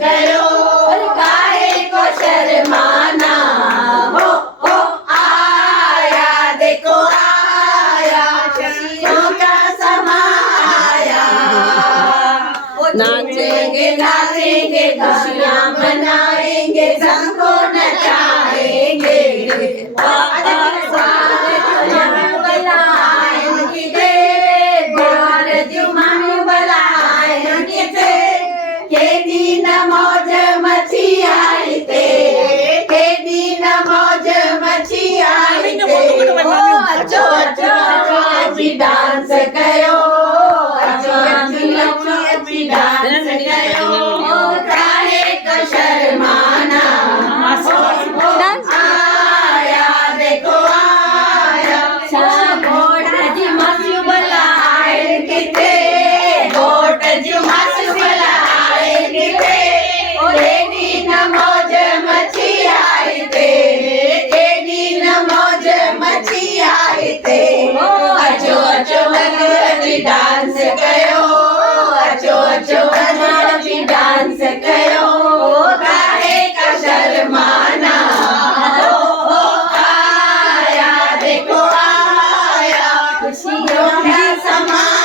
करो काहे को शर्माना हो आया देखो आया खुशियों का समाया नाचेंगे नाचेंगे खुशियाँ मनाएंगे सबको नचाएंगे मौज मची आई ते के दिन मौज मची आई ते अचो अचो अची डांस कयो अचो अची डांस कयो काहे को शर्माना आया देखो आया गोट जी मसी बुलाए किते गोट जी मसी बुलाए किते मौज मची आई ते दिन मौज मची आई ते अचो अचो अची डांस कयो